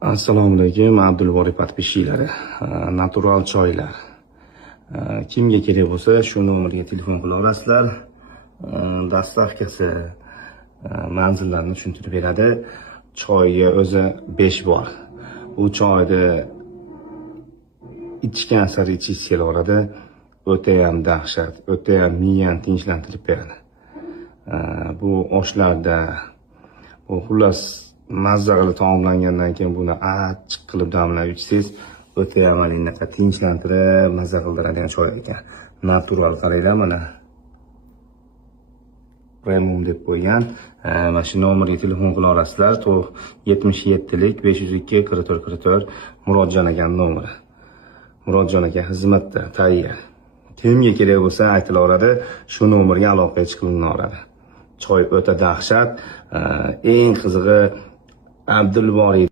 Assalomu alaykum, Abdulboriy podpishchilari, natural choylar. Kimga kerak bo'lsa, shu nomerga telefon qila olasizlar. Dastavkasi, manzillarni tushuntirib beradi. Choyga o'zi 5 bor. Bu choyni ichgan sari ichish kelaveradi. O'ta ham dahshat, o'ta ham miyani tinchlantirib beradi. Bu oshlarda, bu xullas mazza qilib taomlangandan keyin buni achchiq qilib damlab ichsangiz, o'ta ham anaqa tinchlantirib, mazza qildiradigan choy ekan. Natural qaranglar mana. Premium deb qo'ygan. Mana shu nomerga telefon qila olasizlar. 77lik 502 44 Murodjon aka nomeri. Murodjon aka xizmatda tayyor. Kimga kerak bo'lsa aytilaveradi, shu nomerga aloqaga chiqilaveradi. Choy o'ta dahshat. Eng qizig'i Abdulboriy